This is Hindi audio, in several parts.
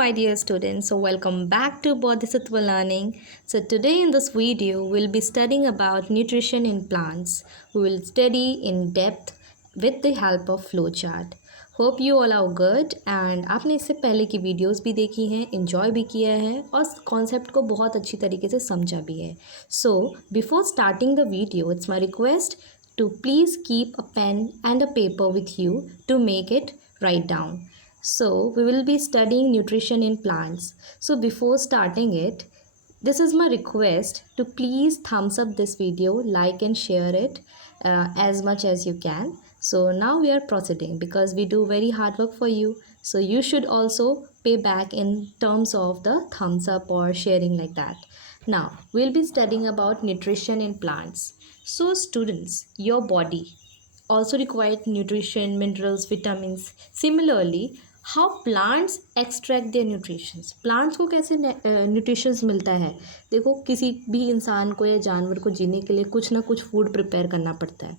my dear students. So welcome back to Bodhisattva Learning. So today in this video we'll be studying about nutrition in plants. We will study in depth with the help of flowchart. Hope you all are good and आपने इससे पहले की वीडियोस भी देखी हैं, enjoy भी किया है और कॉन्सेप्ट को बहुत अच्छी तरीके से समझा भी है. So before starting the video, it's my request to please keep a pen and a paper with you to make it write down. So we will be studying nutrition in plants. So before starting it, this is my request to please thumbs up this video, like and share it as much as you can. So now we are proceeding because we do very hard work for you. So you should also pay back in terms of the thumbs up or sharing like that. Now we'll be studying about nutrition in plants. So students, your body also require nutrition, minerals, vitamins. Similarly, how plants extract their nutritions. Plants को कैसे nutritions मिलता है? देखो, किसी भी इंसान को या जानवर को जीने के लिए कुछ ना कुछ फूड प्रिपेयर करना पड़ता है.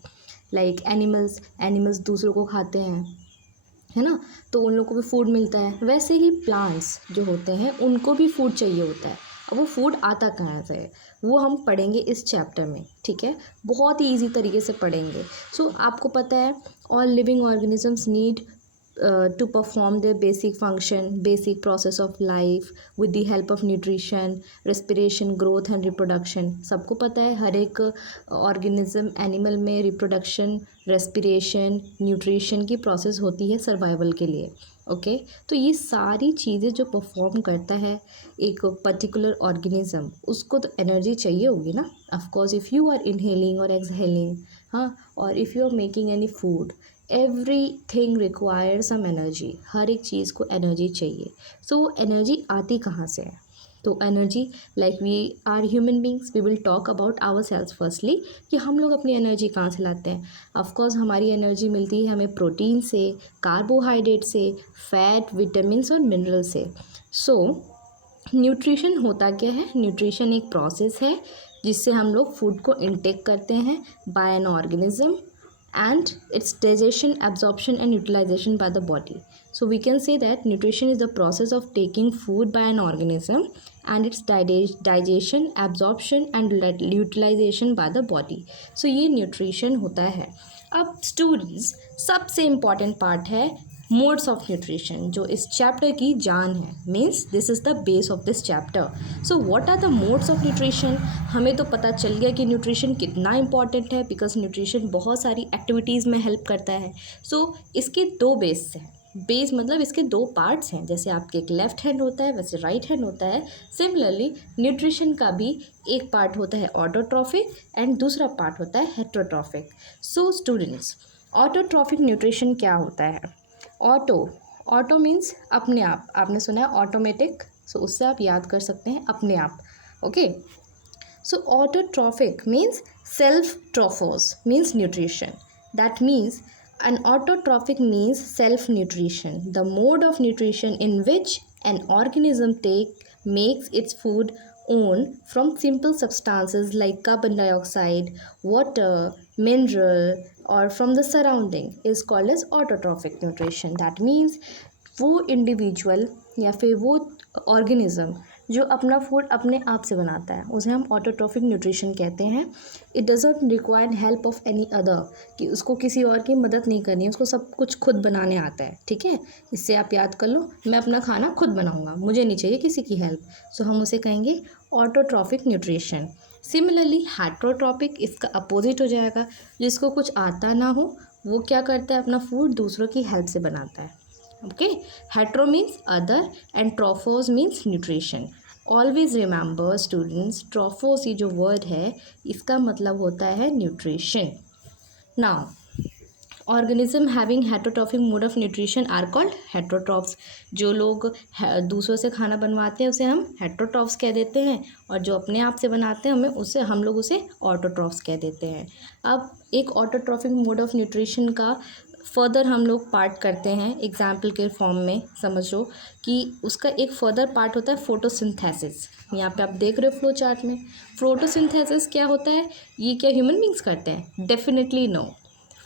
लाइक एनिमल्स दूसरों को खाते हैं, है ना, तो उन लोगों को भी फूड मिलता है. वैसे ही प्लांट्स जो होते हैं उनको भी फूड चाहिए होता है. अब वो फूड आता कहाँ से है वो हम पढ़ेंगे इस चैप्टर में. ठीक है, बहुत ही ईजी तरीके से पढ़ेंगे. सो आपको पता है all living organisms need to perform their basic function, basic process of life with the help of nutrition, respiration, growth and reproduction. सबको पता है हर एक ऑर्गेनिज्म एनिमल में रिप्रोडक्शन, रेस्पिरेशन, न्यूट्रिशन की प्रोसेस होती है सर्वाइवल के लिए. ओके, तो ये सारी चीज़ें जो परफॉर्म करता है एक पर्टिकुलर ऑर्गेनिज्म, उसको तो एनर्जी चाहिए होगी ना. Of course if you are inhaling और एक्सहेलिंग, हाँ, और if you are making any food, everything require some energy. हर एक चीज़ को एनर्जी चाहिए. सो एनर्जी आती कहाँ से है? तो energy, like we are human beings, we will talk about our cells firstly कि हम लोग अपनी एनर्जी कहाँ से लाते हैं. ऑफकोर्स हमारी एनर्जी मिलती है हमें प्रोटीन से, कार्बोहाइड्रेट से, फैट, विटामिन्स और मिनरल से. सो न्यूट्रिशन होता क्या है? न्यूट्रिशन एक प्रोसेस है जिससे हम लोग फूड को इनटेक करते हैं by an organism and its digestion, absorption and utilization by the body. So we can say that nutrition is the process of taking food by an organism and its digestion, absorption and utilization by the body. So ये nutrition होता है. अब students, सबसे important part है मोड्स ऑफ न्यूट्रिशन, जो इस चैप्टर की जान है. Means this is the base of this chapter. So what are the modes of nutrition? हमें तो पता चल गया कि न्यूट्रिशन कितना इंपॉर्टेंट है बिकॉज न्यूट्रिशन बहुत सारी एक्टिविटीज़ में हेल्प करता है. सो इसके दो बेस हैं. बेस मतलब इसके दो पार्ट्स हैं. जैसे आपके एक लेफ्ट हैंड होता है वैसे राइट हैंड होता है. सिमिलरली न्यूट्रिशन का भी एक पार्ट होता है ऑटोट्रॉफिक एंड दूसरा पार्ट होता है heterotrophic. So students, autotrophic nutrition क्या होता है? ऑटो मीन्स अपने आप. आपने सुना है ऑटोमेटिक, सो उससे आप याद कर सकते हैं अपने आप. Okay, so autotrophic means self trophos means nutrition. That means an autotrophic means self nutrition, the mode of nutrition in which an organism makes its food own from simple substances like carbon dioxide, water, mineral or from the surrounding is called as autotrophic nutrition. That means वो इंडिविजुअल या फिर वो ऑर्गेनिज्म जो अपना फूड अपने आप से बनाता है उसे हम ऑटोट्रॉफिक न्यूट्रिशन कहते हैं. It doesn't require help of any other, कि उसको किसी और की मदद नहीं करनी है, उसको सब कुछ खुद बनाने आता है. ठीक है, इससे आप याद कर लो, मैं अपना खाना खुद बनाऊंगा, मुझे नहीं चाहिए किसी की हेल्प. सो हम उसे कहेंगे ऑटोट्रॉफिक न्यूट्रिशन. सिमिलरली हेट्रोट्रॉपिक इसका अपोजिट हो जाएगा. जिसको कुछ आता ना हो वो क्या करता है, अपना फूड दूसरों की हेल्प से बनाता है. Okay, hetero means other and trophos means nutrition. Always remember students, trophos ये जो वर्ड है इसका मतलब होता है nutrition. Now organism having heterotrophic mode of nutrition are called heterotrophs. जो लोग दूसरों से खाना बनवाते हैं उसे हम हेट्रोट्रॉफ्स कह देते हैं, और जो अपने आप से बनाते हैं हम लोग उसे ऑटोट्रॉफ्स कह देते हैं. अब एक ऑटोट्रॉफिक मोड ऑफ न्यूट्रिशन का फर्दर हम लोग पार्ट करते हैं एग्जाम्पल के फॉर्म में. समझो कि उसका एक फर्दर पार्ट होता है फोटोसिंथेसिस. यहाँ पे आप देख रहे हो फ्लो चार्ट में. फोटोसिंथेसिस क्या होता है? ये क्या ह्यूमन बींग्स करते हैं? Definitely no.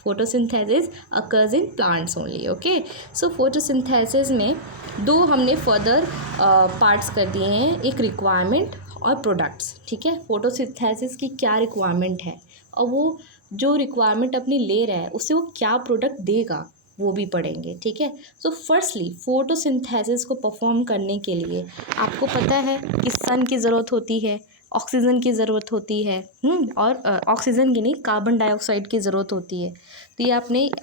Photosynthesis occurs in plants only. Okay, so photosynthesis में दो हमने फर्दर पार्ट्स कर दिए हैं, एक रिक्वायरमेंट और प्रोडक्ट्स. ठीक है, फोटोसिंथेसिस की क्या रिक्वायरमेंट है और वो जो रिक्वायरमेंट अपनी ले रहा है उससे वो क्या प्रोडक्ट देगा वो भी पढ़ेंगे. ठीक है, सो फर्स्टली फोटोसिंथेसिस को परफॉर्म करने के लिए आपको पता है कि सन की ज़रूरत होती है, ऑक्सीजन की ज़रूरत होती है, और ऑक्सीजन की नहीं, कार्बन डाइऑक्साइड की ज़रूरत होती है. तो ये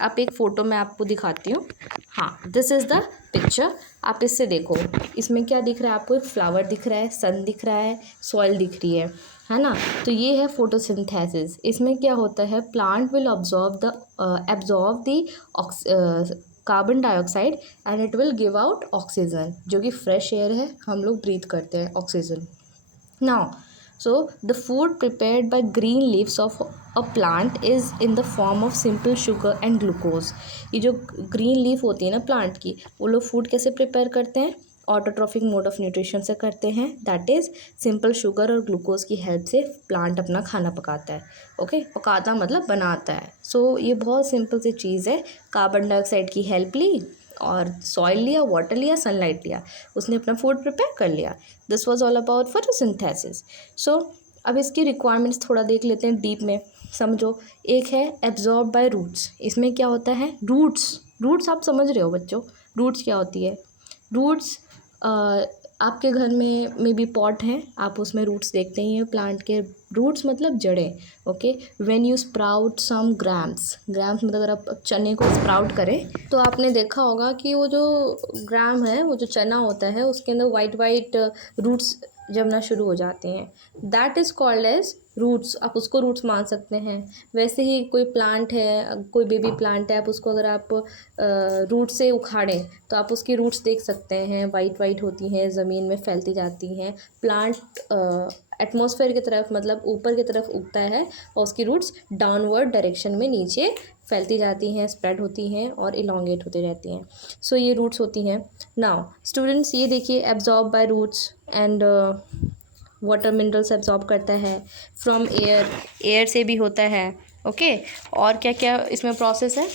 आप एक फ़ोटो में आपको दिखाती हूँ. हाँ, दिस इज़ द पिक्चर. आप इससे देखो, इसमें क्या दिख रहा है आपको? एक फ्लावर दिख रहा है, सन दिख रहा है, सॉइल दिख रही है ना. तो ये है फोटोसिंथेसिस. इसमें क्या होता है, plant will absorb the carbon dioxide and it will give out oxygen, जो कि फ्रेश एयर है, हम लोग ब्रीथ करते हैं oxygen. Now so the food prepared by green leaves of a plant is in the form of simple sugar and glucose. ये जो ग्रीन लीफ होती है ना प्लांट की, वो लोग फूड कैसे प्रिपेयर करते हैं? ऑटोट्रॉफिक मोड ऑफ न्यूट्रिशन से करते हैं. दैट इज़ सिंपल शुगर और ग्लूकोज की हेल्प से प्लांट अपना खाना पकाता है. ओके, पकाता मतलब बनाता है. सो ये बहुत सिंपल सी चीज़ है. कार्बन डाइऑक्साइड की हेल्प ली और सॉइल लिया, वाटर लिया, सनलाइट लिया, उसने अपना फूड प्रिपेयर कर लिया. This was all about photosynthesis. So अब इसकी रिक्वायरमेंट्स थोड़ा देख लेते हैं डीप में. समझो, एक है एब्जॉर्ब बाय रूट्स. इसमें क्या होता है? रूट्स आप समझ रहे हो बच्चों, रूट्स क्या होती है? रूट्स आपके घर में मे बी पॉट हैं, आप उसमें रूट्स देखते ही हैं प्लांट के. रूट्स मतलब जड़ें. Okay, when you sprout some grams मतलब अगर आप चने को स्प्राउट करें तो आपने देखा होगा कि वो जो ग्राम है, वो जो चना होता है, उसके अंदर वाइट रूट्स जमना शुरू हो जाते हैं. That is called as roots. आप उसको रूट्स मान सकते हैं. वैसे ही कोई प्लांट है, कोई बेबी प्लांट है, आप उसको अगर आप रूट से उखाड़ें तो आप उसकी रूट्स देख सकते हैं. वाइट होती हैं, ज़मीन में फैलती जाती हैं. प्लांट एटमॉस्फेयर की तरफ मतलब ऊपर की तरफ उगता है और उसकी रूट्स डाउनवर्ड डायरेक्शन में नीचे फैलती जाती हैं, स्प्रेड होती हैं और इलोंगेट होती रहती हैं. सो ये रूट्स होती हैं. नाउ स्टूडेंट्स, ये देखिए, absorb by roots and water minerals absorb करता है फ्रॉम एयर से भी होता है. ओके, और क्या क्या इसमें प्रोसेस है?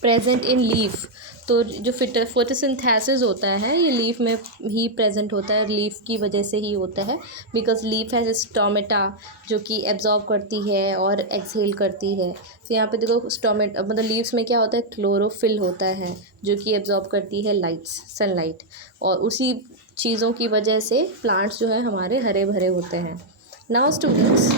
Present in leaf. तो जो फोटोसिंथेसिस होता है ये लीफ में ही प्रेजेंट होता है, लीफ की वजह से ही होता है. बिकॉज लीफ हैज़ स्टोमेटा जो कि एब्जॉर्ब करती है और एक्सहेल करती है. तो यहाँ पे देखो, स्टोमेटा मतलब लीव्स में क्या होता है? क्लोरोफिल होता है जो कि एब्जॉर्ब करती है सनलाइट, और उसी चीज़ों की वजह से प्लांट्स जो है हमारे हरे भरे होते हैं. नाउ स्टूडेंट्स,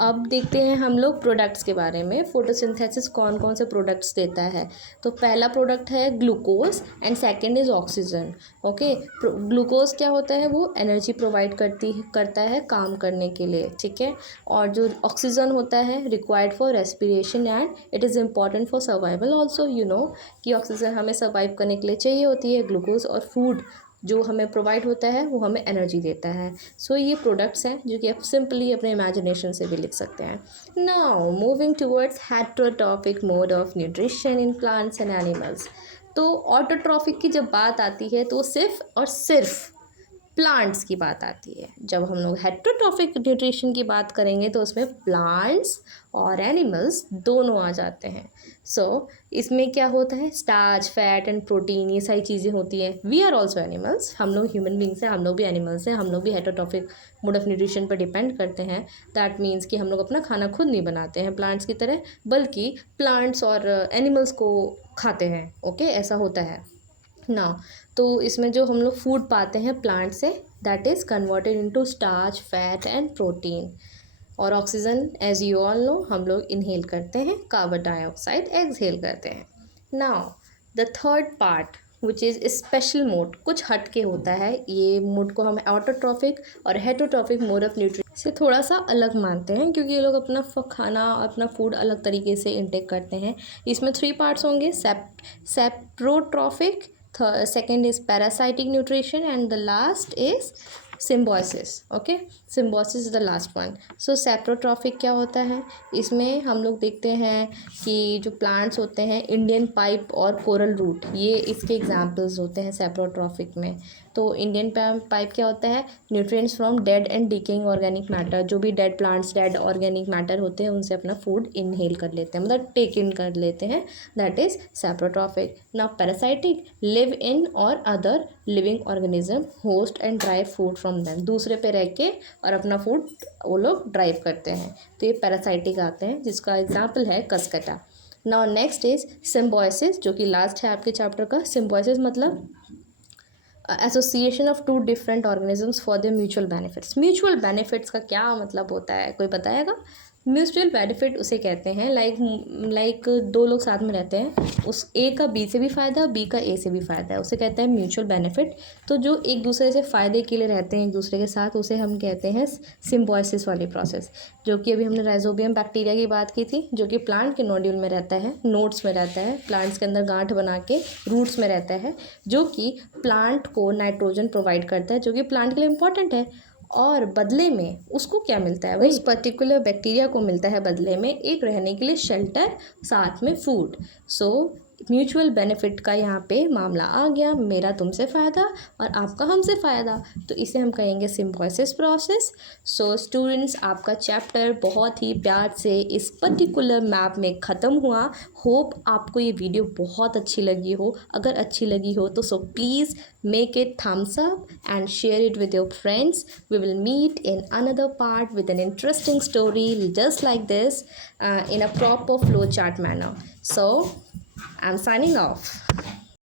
अब देखते हैं हम लोग प्रोडक्ट्स के बारे में. फोटोसिंथेसिस कौन कौन से प्रोडक्ट्स देता है? तो पहला प्रोडक्ट है glucose and second is oxygen. Okay, glucose क्या होता है? वो एनर्जी प्रोवाइड करता है काम करने के लिए. ठीक है, और जो ऑक्सीजन होता है required for respiration and it is important for survival also. You know कि ऑक्सीजन हमें सर्वाइव करने के लिए चाहिए होती है. ग्लूकोज और फूड जो हमें प्रोवाइड होता है वो हमें एनर्जी देता है. सो ये प्रोडक्ट्स हैं जो कि आप सिंपली अपने इमेजिनेशन से भी लिख सकते हैं. Now moving towards heterotrophic mode of nutrition in plants and animals. तो ऑटोट्रॉफिक की जब बात आती है तो सिर्फ और सिर्फ प्लांट्स की बात आती है. जब हम लोग हेटेरोट्रॉफिक न्यूट्रिशन की बात करेंगे तो उसमें प्लांट्स और एनिमल्स दोनों आ जाते हैं. सो इसमें क्या होता है? स्टार्च, फैट एंड प्रोटीन, ये सारी चीज़ें होती हैं. We are also animals. हम लोग ह्यूमन बींग्स हैं, हम लोग भी एनिमल्स हैं. हम लोग भी हेटेरोट्रॉफिक मोड ऑफ न्यूट्रिशन पर डिपेंड करते हैं. दैट मीन्स कि हम लोग अपना खाना खुद नहीं बनाते हैं प्लांट्स की तरह, बल्कि प्लांट्स और एनिमल्स को खाते हैं. ओके, ऐसा होता है ना. तो इसमें जो हम लोग फूड पाते हैं प्लांट से, that is converted into starch, fat and protein. और oxygen as you all know हम लोग इनहेल करते हैं, कार्बन डाइऑक्साइड एक्सहेल करते हैं. Now the third part which is special mode, कुछ हट के होता है. ये मोड को हम ऑटोट्रॉफिक और हेटेरोट्रॉफिक मोड ऑफ न्यूट्रिशन से थोड़ा सा अलग मानते हैं, क्योंकि ये लोग अपना खाना, अपना फूड अलग तरीके से इंटेक करते हैं. इसमें 3 पार्ट्स होंगे. Saprotrophic, second is parasitic nutrition and the last is Symbiosis. Okay, Symbiosis is the last one. So saprotrophic क्या होता है, इसमें हम लोग देखते हैं कि जो प्लांट्स होते हैं, इंडियन पाइप और कोरल रूट, ये इसके एग्जाम्पल्स होते हैं सेप्रोट्रॉफिक में. तो इंडियन पाइप क्या होता है, nutrients from dead and decaying organic matter, जो भी dead plants, dead organic matter होते हैं, उनसे अपना फूड इनहेल कर लेते हैं, मतलब टेक इन कर लेते हैं. That is saprotrophic. Now parasitic, live in और other living organism host and drive food from them, दूसरे पे रह के और अपना फूड वो लोग ड्राइव करते हैं, तो ये पैरासाइटिक आते हैं, जिसका एग्जाम्पल है Cuscuta. Now next is symbiosis, जो कि लास्ट है आपके चैप्टर का. सिम्बोसिस मतलब association of two different organisms for the mutual benefits. Mutual benefits का क्या मतलब होता है, कोई बताएगा? म्यूचुअल बेनिफिट उसे कहते हैं लाइक दो लोग साथ में रहते हैं, उस ए का बी से भी फ़ायदा, बी का ए से भी फ़ायदा है, उसे कहते हैं म्यूचुअल बेनिफिट. तो जो एक दूसरे से फ़ायदे के लिए रहते हैं एक दूसरे के साथ, उसे हम कहते हैं सिम्बोसिस वाली प्रोसेस. जो कि अभी हमने राइजोबियम बैक्टीरिया की बात की थी, जो कि प्लांट के नोड्यूल में रहता है, नोड्स में रहता है, प्लांट्स के अंदर गांठ बना के रूट्स में रहता है, जो कि प्लांट को नाइट्रोजन प्रोवाइड करता है, जो कि प्लांट के लिए इम्पॉर्टेंट है. और बदले में उसको क्या मिलता है, उस पर्टिकुलर बैक्टीरिया को मिलता है बदले में एक रहने के लिए शेल्टर, साथ में फूड. सो म्यूचुअल बेनिफिट का यहाँ पे मामला आ गया, मेरा तुमसे फ़ायदा और आपका हमसे फ़ायदा, तो इसे हम कहेंगे सिम्बोसिस प्रोसेस. सो स्टूडेंट्स, आपका चैप्टर बहुत ही प्यार से इस पर्टिकुलर मैप में ख़त्म हुआ. होप आपको ये वीडियो बहुत अच्छी लगी हो. अगर अच्छी लगी हो तो so please make it thumbs up and share it with your friends. We will meet in another part with an interesting story just like this in a proper flowchart manner. So I'm signing off.